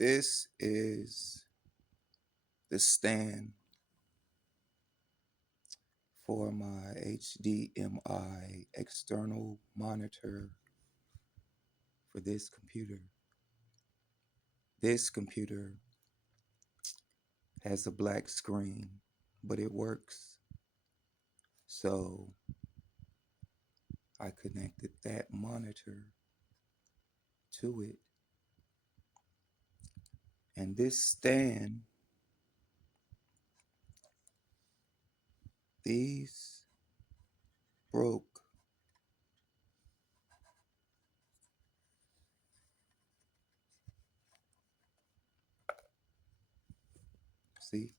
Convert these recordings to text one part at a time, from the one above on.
This is the stand for my HDMI external monitor for this computer. This computer has a black screen, but it works. So I connected that monitor to it. And this stand, these broke. See?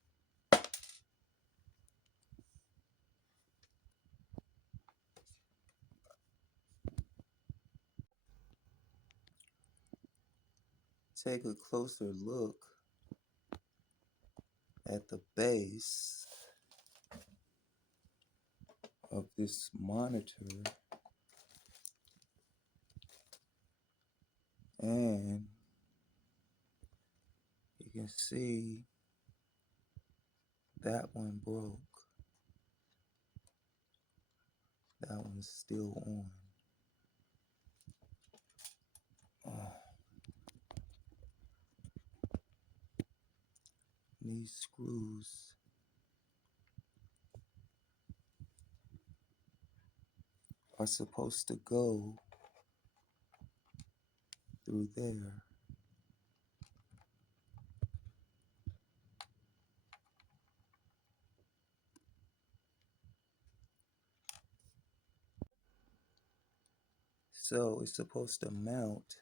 Take a closer look at the base of this monitor, and you can see that one broke. That one's still on. Oh. These screws are supposed to go through there. So it's supposed to mount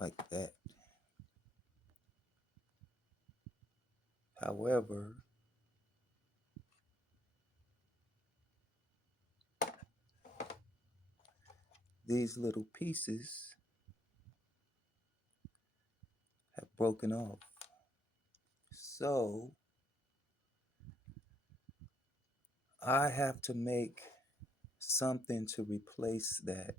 like that. However, these little pieces have broken off. So I have to make something to replace that.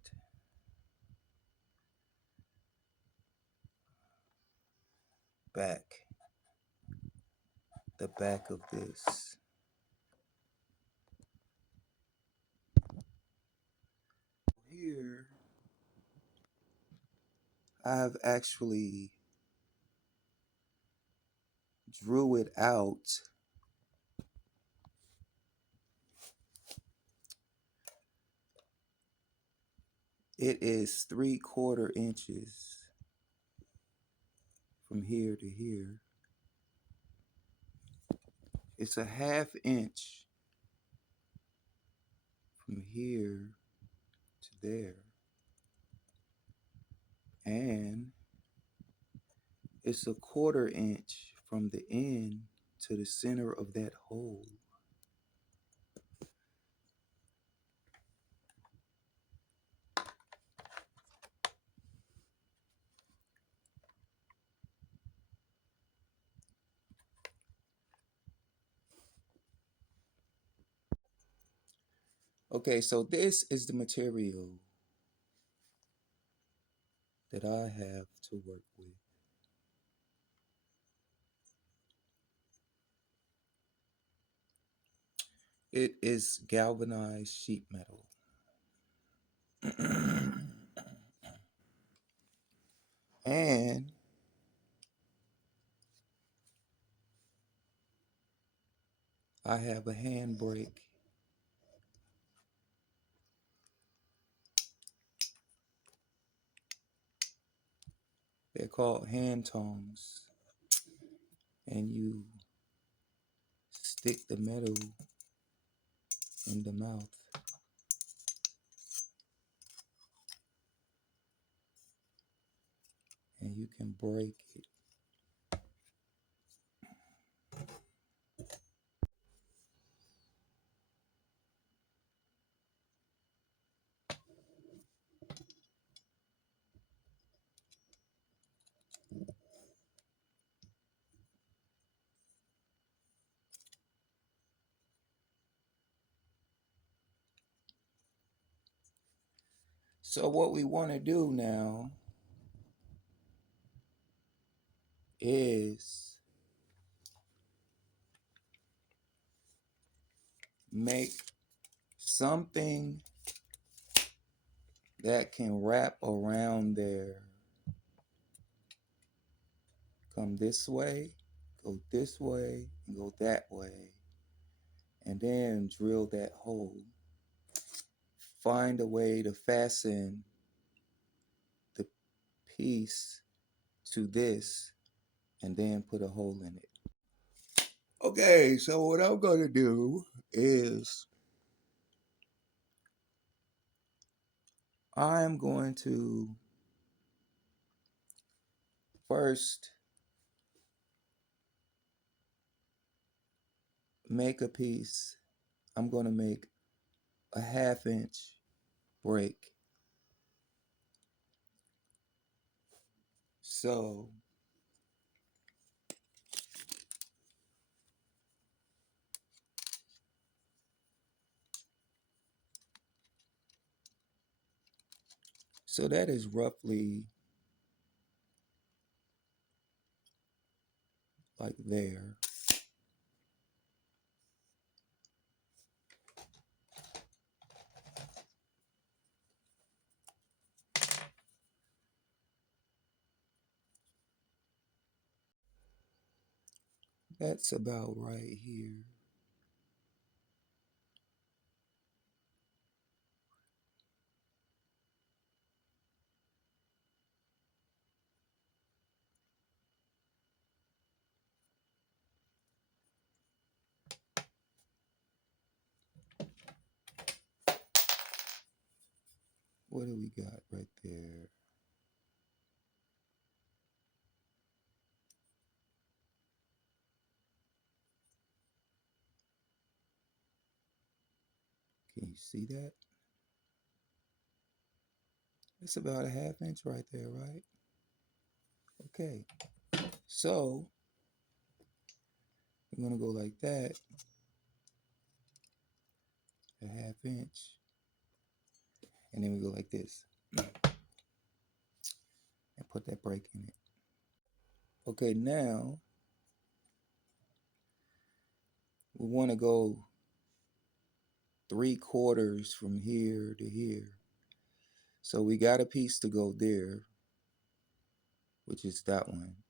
The back of this. Here, I've actually drew it out It is 3/4 inches from here to here. It's a 1/2 inch from here to there. And it's a 1/4 inch from the end to the center of that hole. Okay, so this is the material that I have to work with. It is galvanized sheet metal. And I have a handbrake. They're called hand tongs. And you stick the metal in the mouth. And you can break it. So what we want to do now is make something that can wrap around there. Come this way, go this way, and go that way. And then drill that hole. Find a way to fasten the piece to this and then put a hole in it. Okay, so what I'm going to do is I'm going to first make a piece. I'm going to make a 1/2 inch break. So that is roughly like there. That's about right here. What do we got right there? Can you see that? It's about a 1/2 inch right there, right? Okay, so we're gonna go like that, a 1/2 inch, and then we go like this and put that break in it. Okay, now we want to go 3/4 from here to here. So we got a piece to go there, which is that one.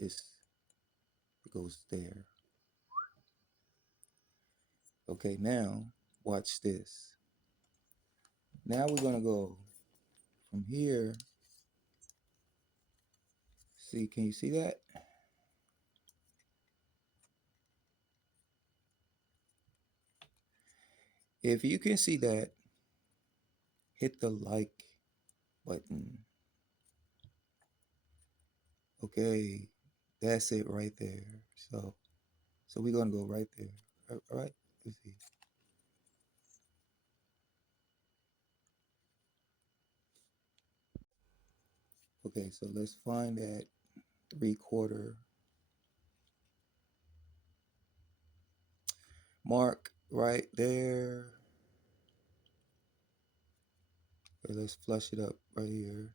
This goes there. Okay, now watch this. Now we're gonna go from here. See, can you see that? If you can see that, hit the like button. Okay, that's it right there. So we're gonna go right there. All right, let's see. Okay, so let's find that 3/4 mark right there. Okay, let's flush it up right here.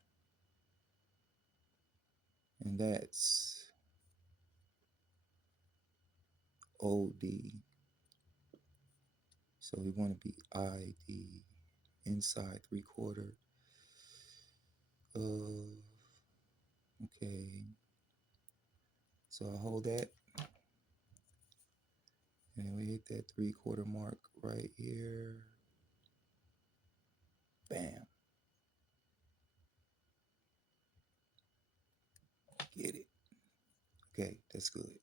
And that's OD. So we want to be ID inside 3/4. Okay. So I hold that. And we hit that 3/4 mark right here. Bam. Get it. Okay, that's good.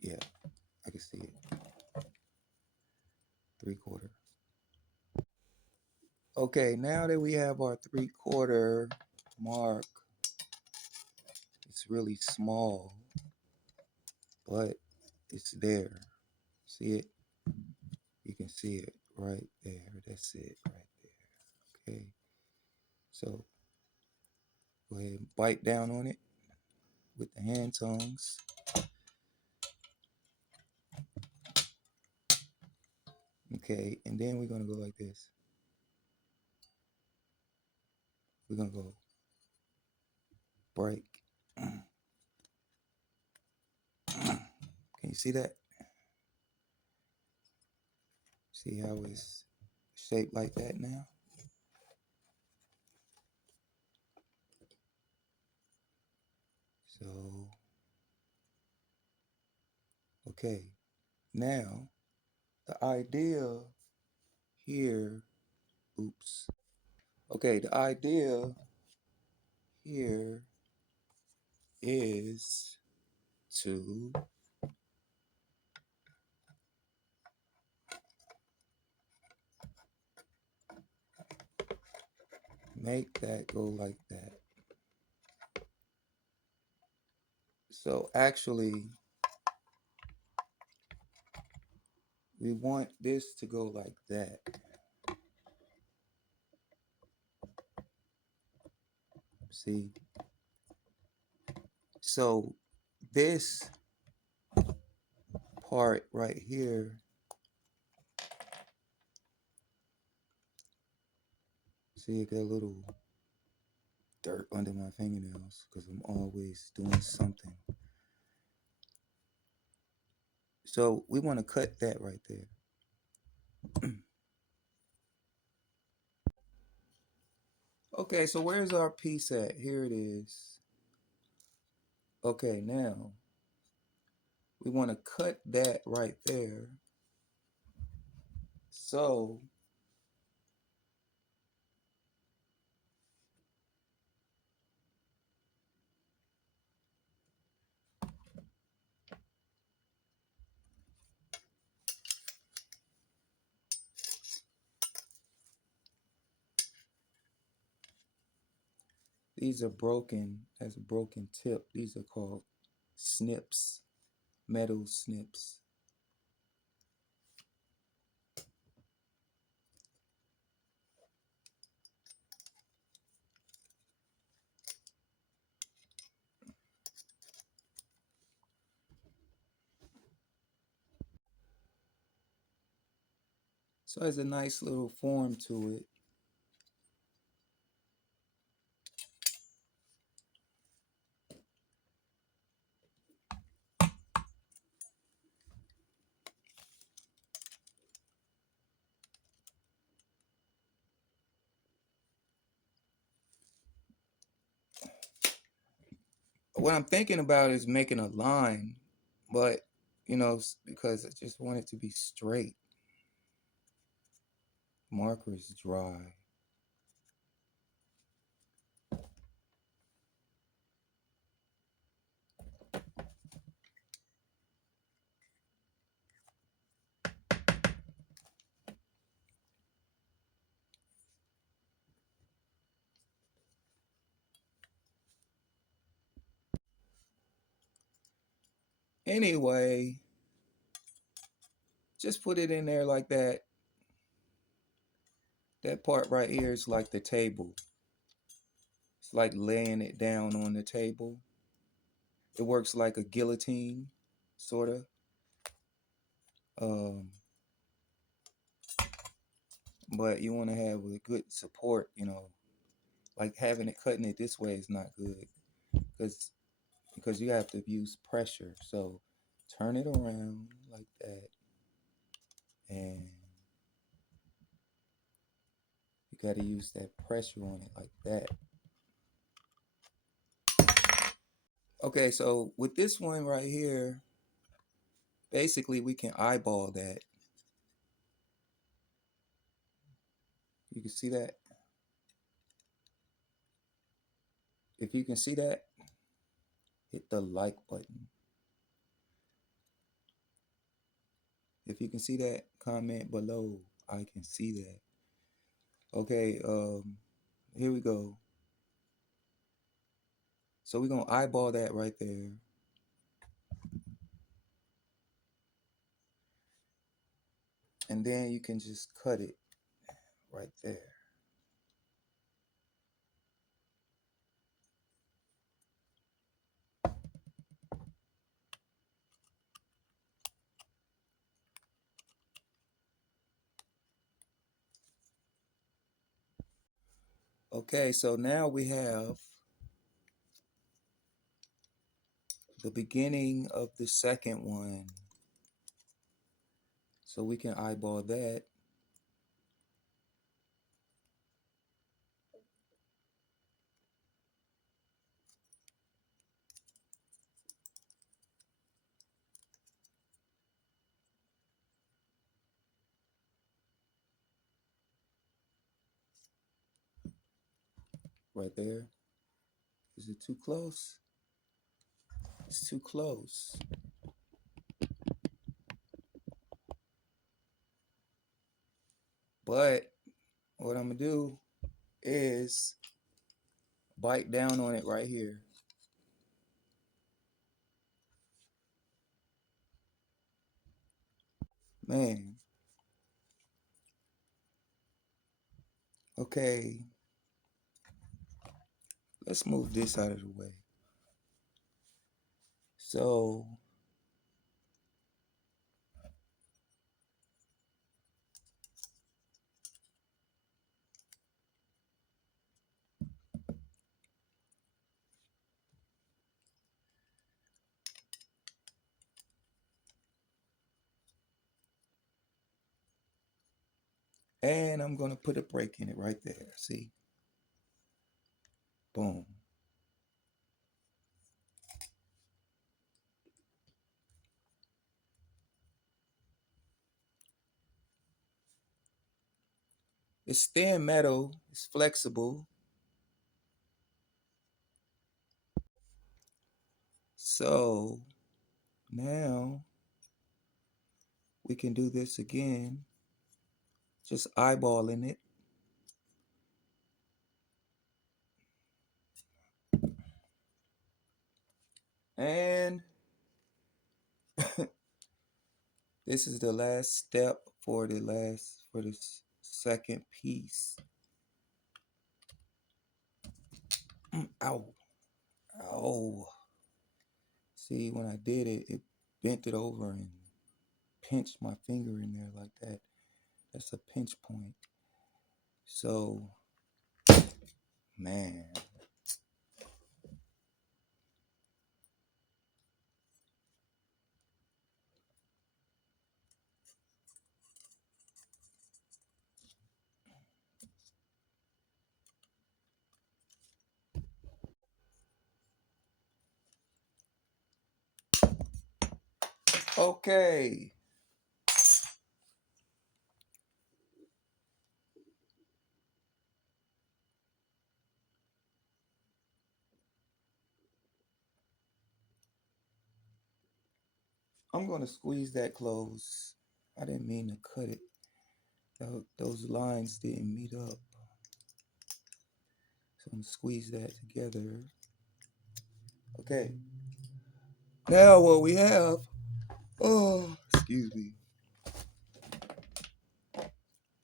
Yeah, I can see it. 3/4. Okay, now that we have our 3/4 mark, it's really small, but it's there. See it? You can see it right there. That's it right there. Okay. So go ahead and bite down on it with the hand tongs. Okay, and then we're gonna go like this. We're gonna go break. Can you see that? See how it's shaped like that now? So, okay. Now, the idea here, oops. Okay, the idea here is to make that go like that. So actually, we want this to go like that. See? So this part right here, see, it got a little dirt under my fingernails because I'm always doing something. So we want to cut that right there. Okay, so where's our piece at? Here it is. Okay, now we want to cut that right there. So these are broken, as a broken tip. These are called snips, metal snips. So there's a nice little form to it. What I'm thinking about is making a line, but because I just want it to be straight. Marker is dry. Anyway, just put it in there like that. That part right here is like the table. It's like laying it down on the table. It works like a guillotine, sort of. But you want to have a good support, like having it cutting it this way is not good because you have to use pressure. So turn it around like that, and you got to use that pressure on it like that. Okay, so with this one right here, basically we can eyeball that. You can see that? If you can see that, hit the like button. If you can see that, comment below. I can see that. Okay, here we go. So we're gonna eyeball that right there. And then you can just cut it right there. Okay, so now we have the beginning of the second one. So we can eyeball that. Right there. Is it too close? It's too close. But what I'm gonna do is bite down on it right here. Man. Okay. Let's move this out of the way. So and I'm gonna put a break in it right there. See? Boom. It's thin metal, it's flexible. So now we can do this again, just eyeballing it. And this is the last step for this second piece. Ow. Ow. See, when I did it, it bent it over and pinched my finger in there like that. That's a pinch point. So, man. Okay. I'm going to squeeze that close. I didn't mean to cut it. Those lines didn't meet up. So I'm going to squeeze that together. Okay. Now what we have, oh, excuse me,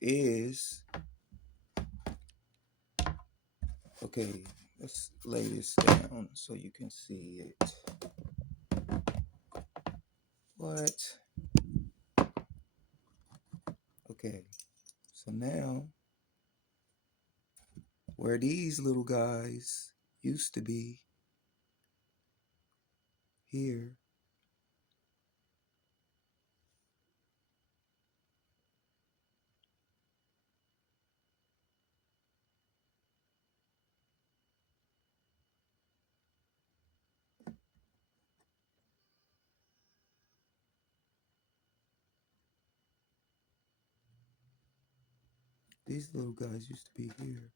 is, okay, let's lay this down so you can see it. What? Okay, so now where these little guys used to be here, these little guys used to be here,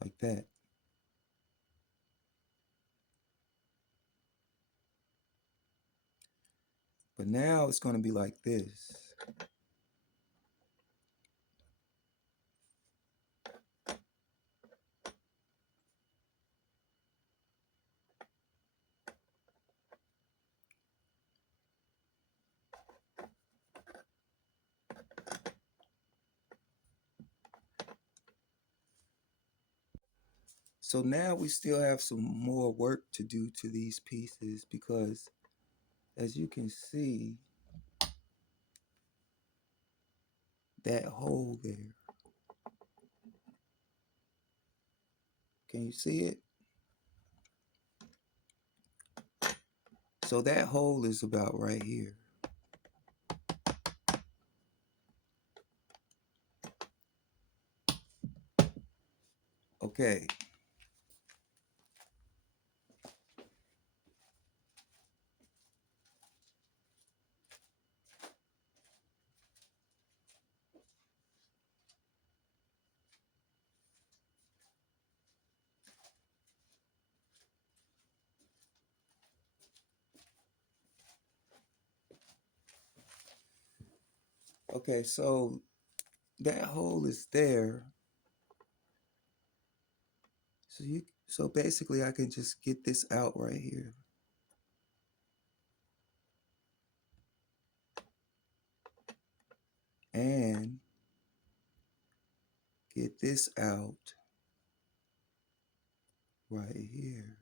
like that. But now it's going to be like this. So now we still have some more work to do to these pieces because as you can see, that hole there. Can you see it? So that hole is about right here. Okay. Okay, so that hole is there. So basically I can just get this out right here. And get this out right here.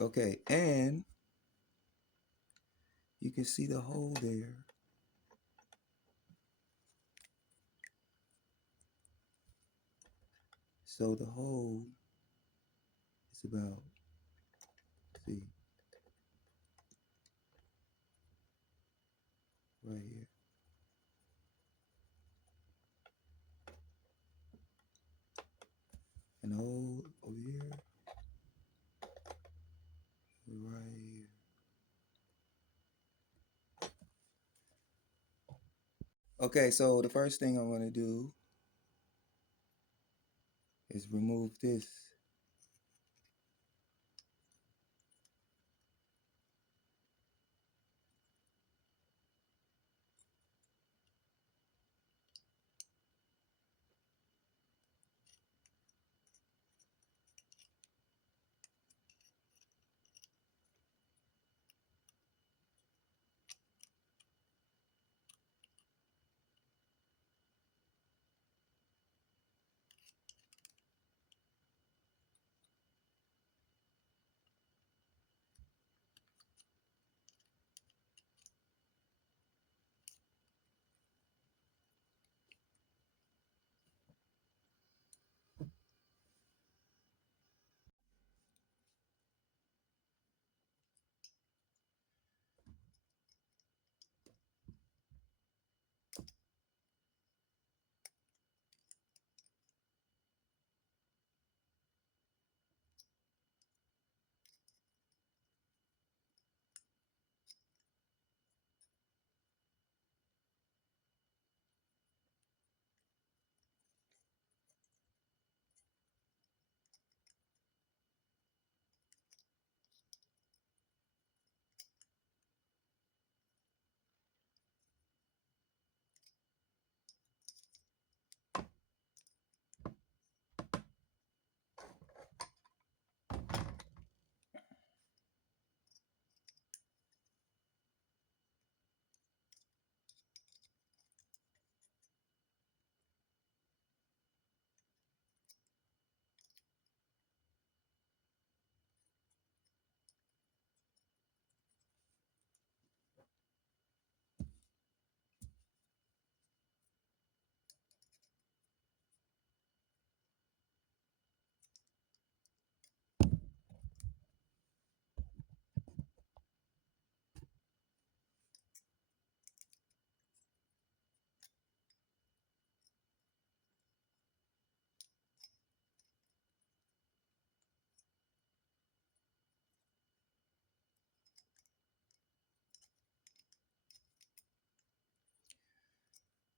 Okay, and you can see the hole there. So the hole is about, see, right here. And the hole over here, right here. Okay, so the first thing I'm gonna do is remove this.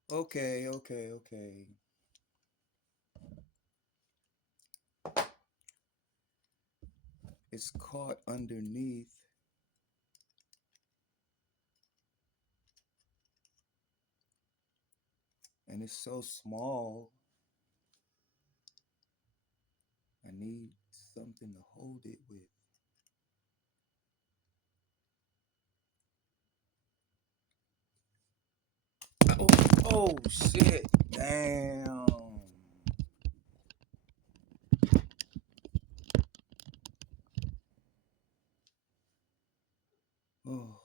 Okay. It's caught underneath. And it's so small. I need something to hold it with. Oh shit. Damn. Oh.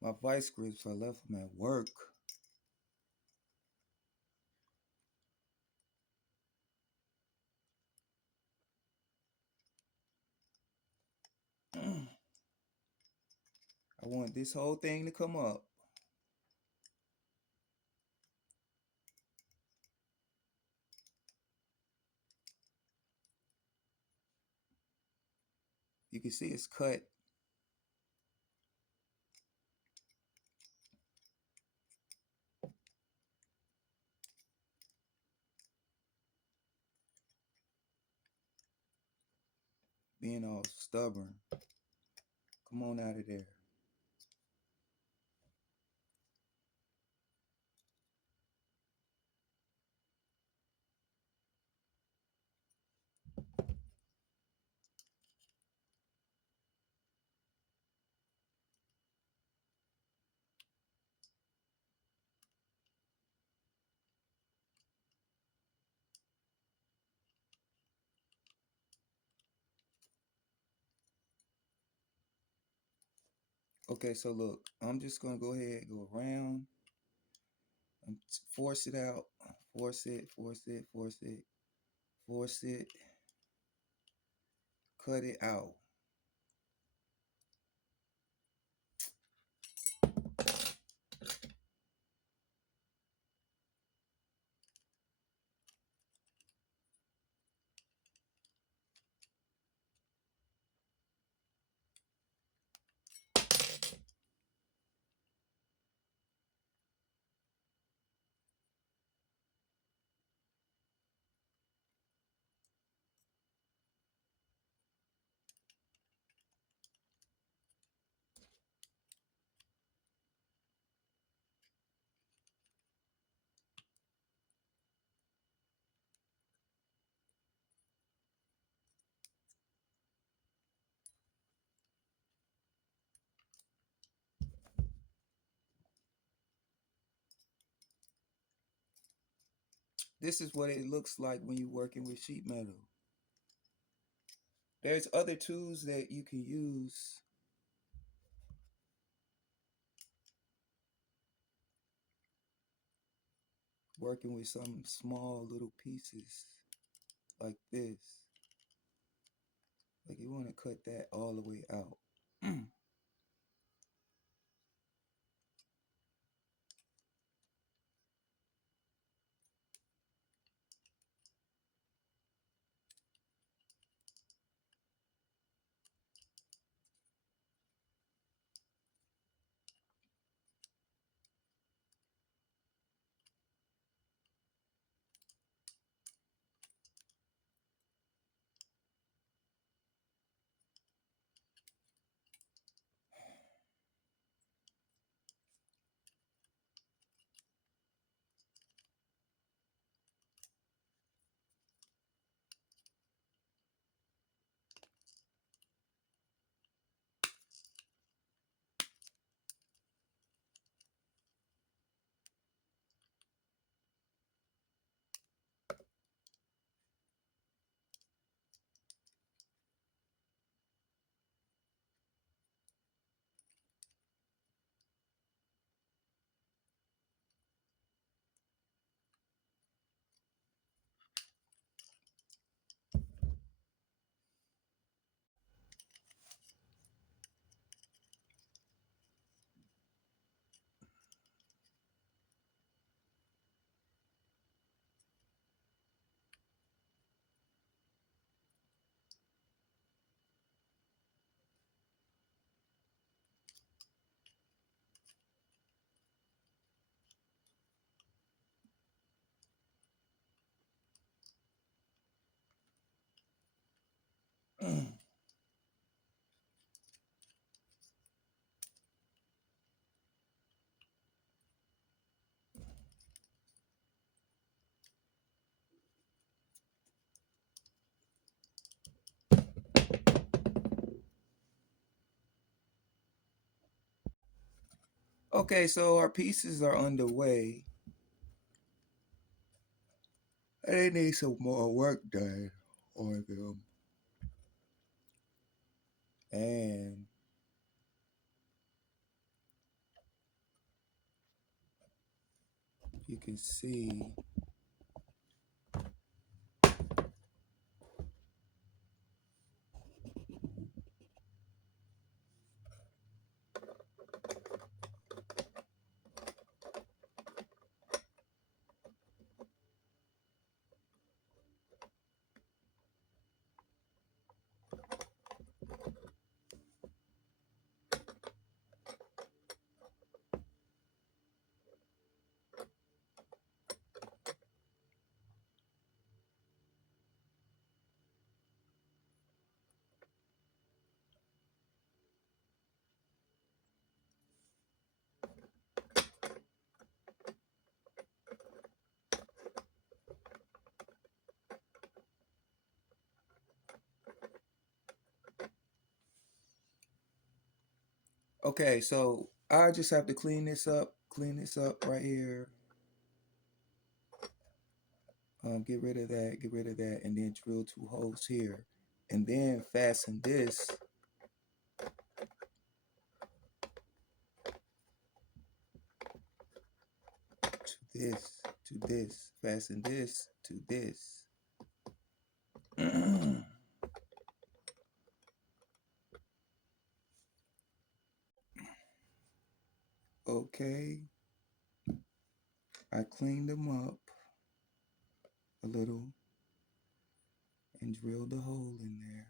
My vice grips, I left them at work. I want this whole thing to come up. You can see it's cut. Being all stubborn. Come on out of there. Okay, so look, I'm just gonna go ahead and go around and force it out. Force it, force it, force it, force it. Cut it out. This is what it looks like when you're working with sheet metal. There's other tools that you can use working with some small little pieces like this. Like you want to cut that all the way out. Okay, so our pieces are underway. They need some more work done on them. And you can see okay, so I just have to clean this up right here. Get rid of that, and then drill 2 holes here. And then fasten this to this, fasten this to this. Okay, I cleaned them up a little and drilled a hole in there.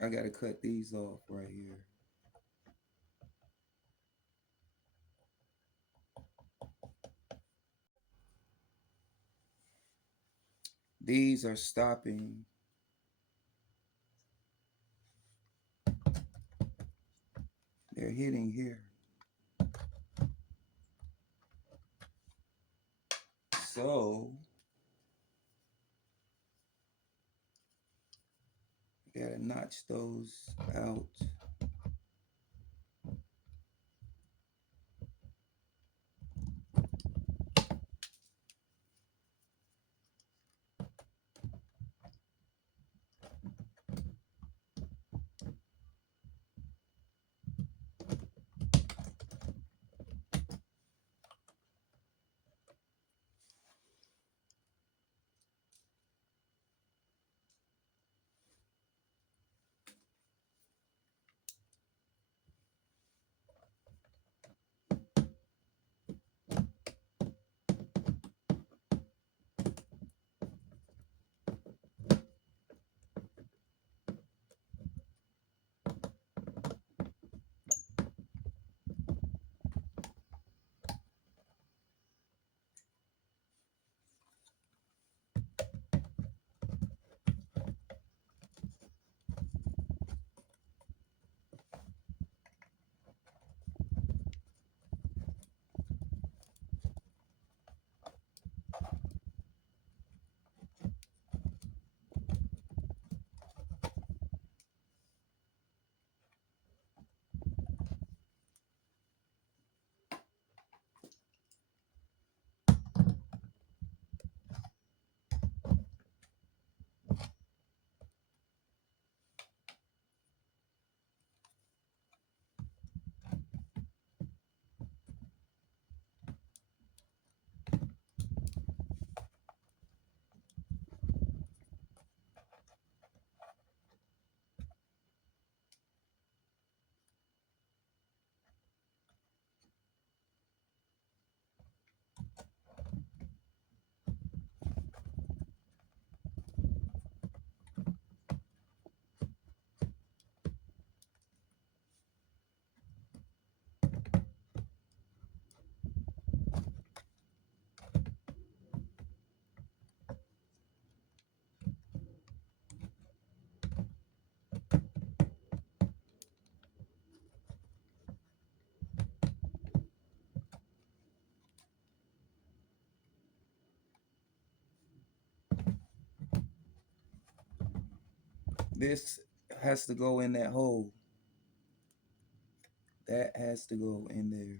I gotta cut these off right here. These are stopping. They're hitting here. So gotta notch those out. This has to go in that hole. That has to go in there.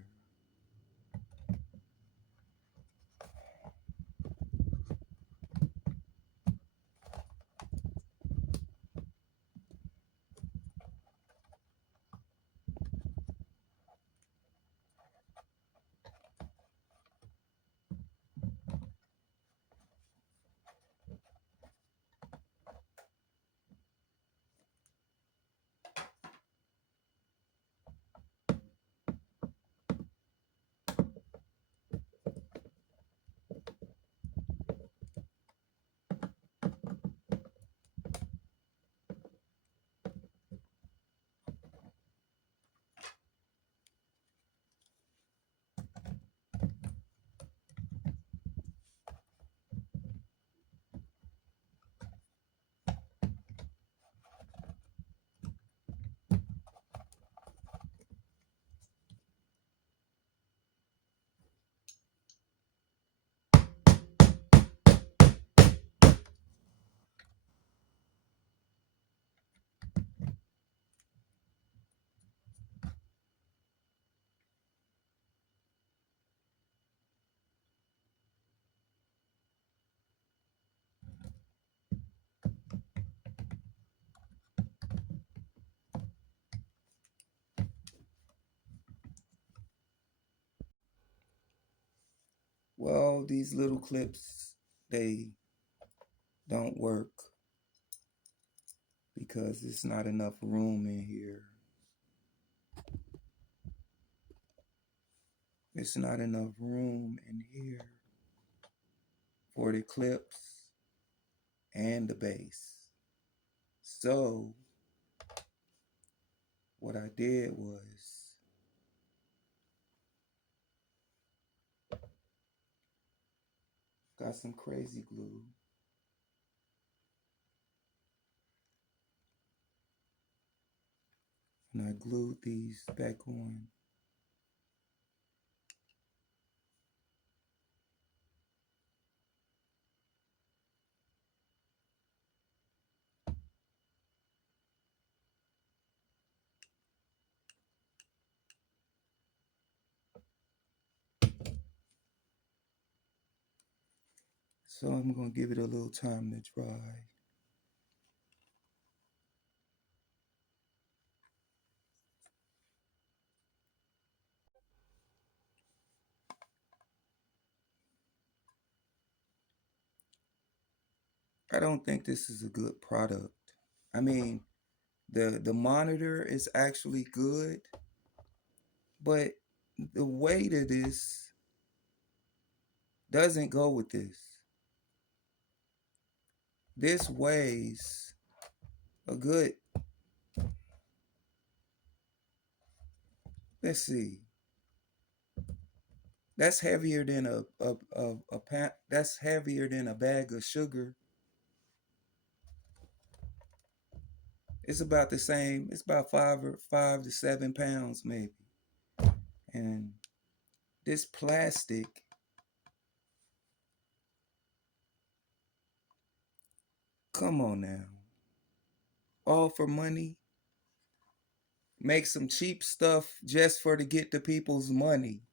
Well, these little clips, they don't work because there's not enough room in here. There's not enough room in here for the clips and the base. So what I did was got some crazy glue and I glued these back on. So I'm gonna give it a little time to dry. I don't think this is a good product. I mean, the monitor is actually good, but the weight of this doesn't go with this. This weighs a good, let's see, that's heavier than that's heavier than a bag of sugar. It's about the same. It's about 5 to 7 pounds maybe. And this plastic, come on now, all for money. Make some cheap stuff just for to get the people's money.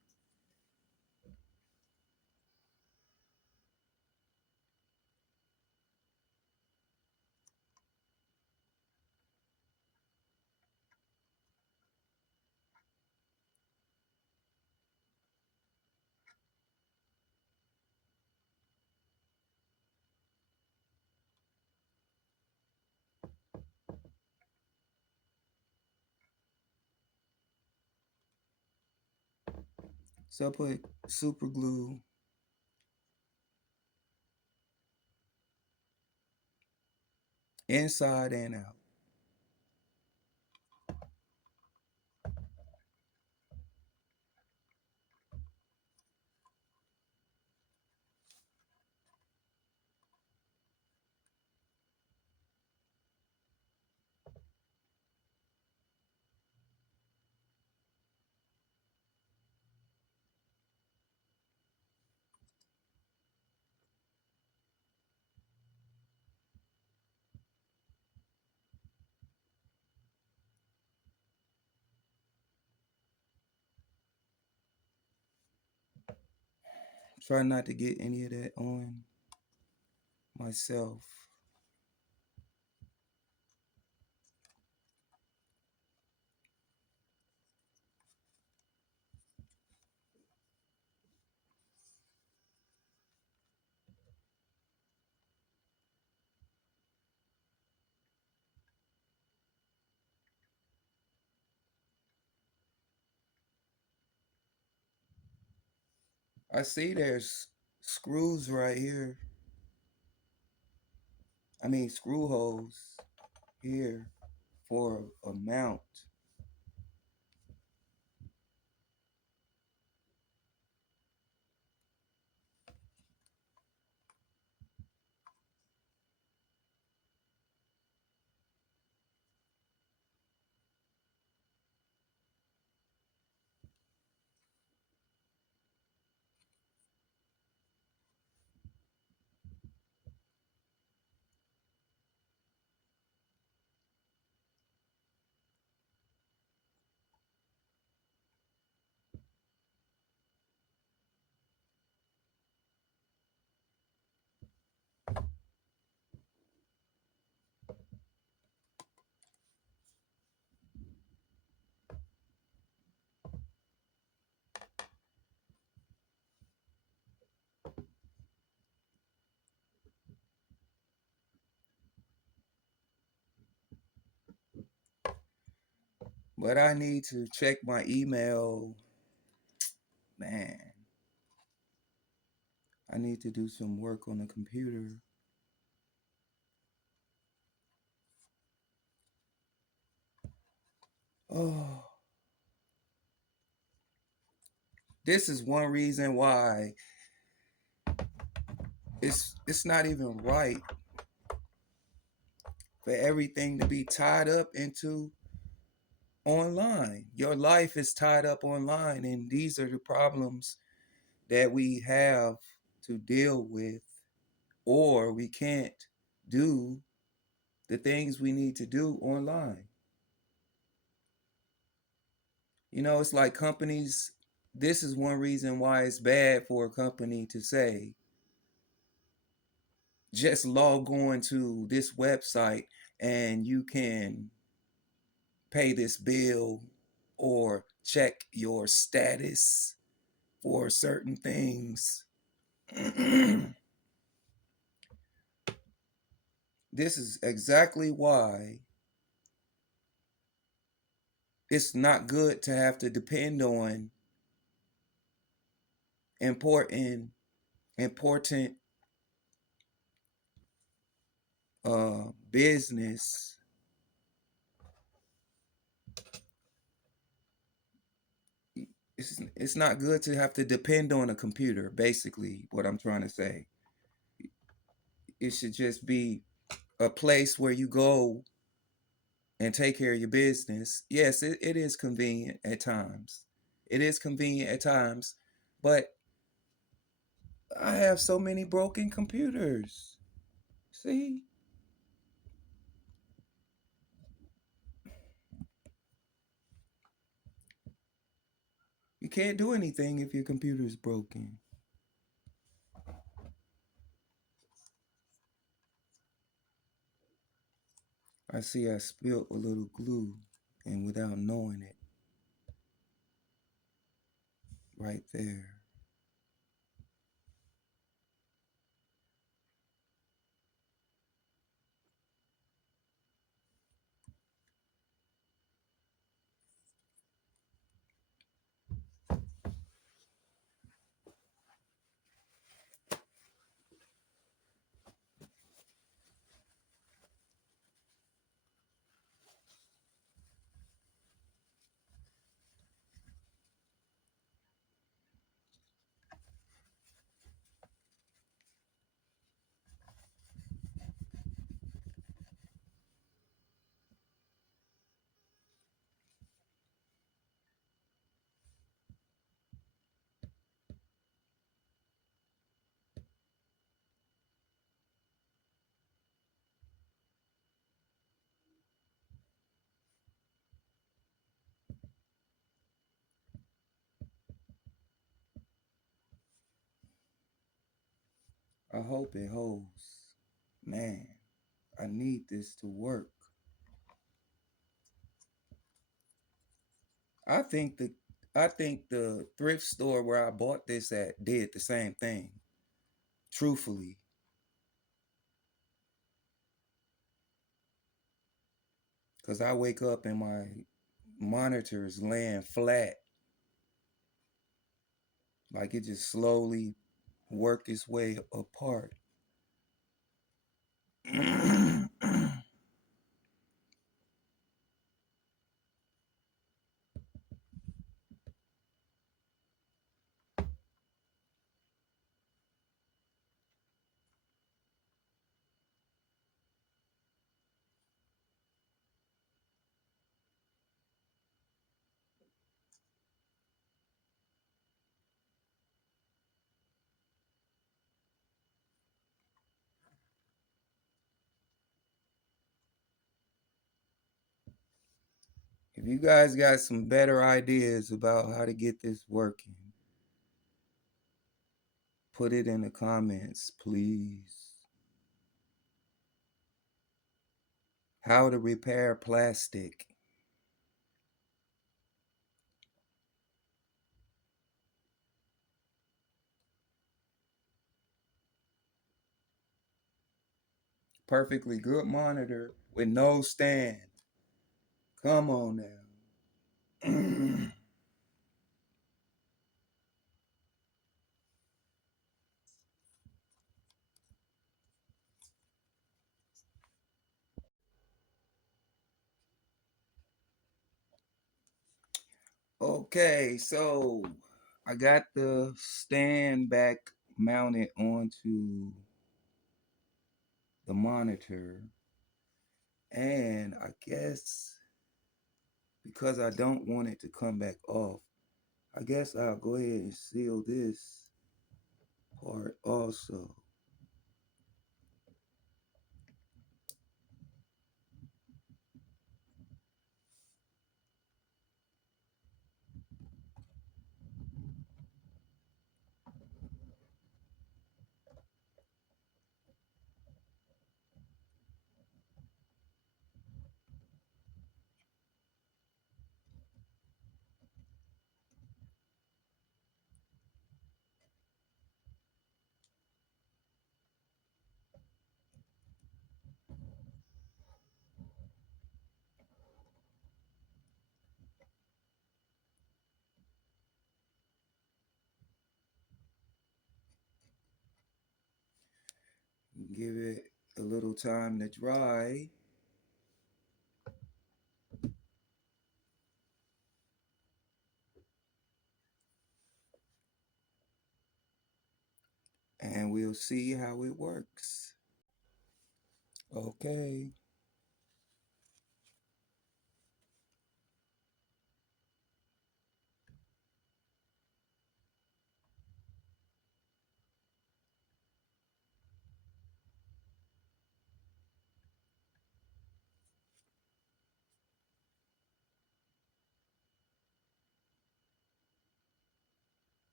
So I put super glue inside and out. Try not to get any of that on myself. I see there's screws right here. I mean screw holes here for a mount. But I need to check my email. Man, I need to do some work on the computer. Oh, this is one reason why it's not even right for everything to be tied up into online. Your life is tied up online, and these are the problems that we have to deal with, or we can't do the things we need to do online. You know, it's like companies, this is one reason why it's bad for a company to say, just log on to this website and you can pay this bill or check your status for certain things. This is exactly why it's not good to have to depend on important important business. It's not good to have to depend on a computer, basically what I'm trying to say. It should just be a place where you go and take care of your business. Yes, it is convenient at times. It is convenient at times, but I have so many broken computers. See? You can't do anything if your computer's broken. I see I spilled a little glue, and without knowing it, right there. I hope it holds. Man, I need this to work. I think the I think the thrift store where I bought this at did the same thing. Truthfully, because I wake up and my monitor is laying flat, like it just slowly worked its way apart. If you guys got some better ideas about how to get this working, put it in the comments, please. How to repair plastic. Perfectly good monitor with no stand. Come on now. Okay, so I got the stand back mounted onto the monitor, and I guess because I don't want it to come back off, I guess I'll go ahead and seal this part also. Give it a little time to dry. And we'll see how it works. Okay.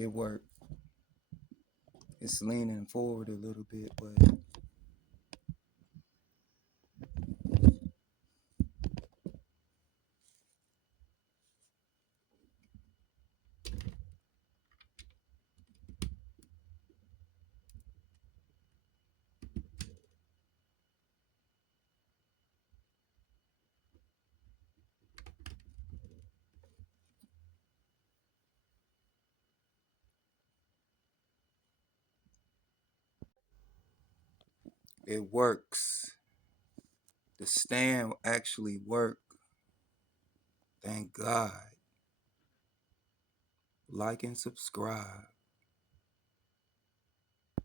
It worked. It's leaning forward a little bit, but It works. The stand actually worked. Thank God. Like and subscribe.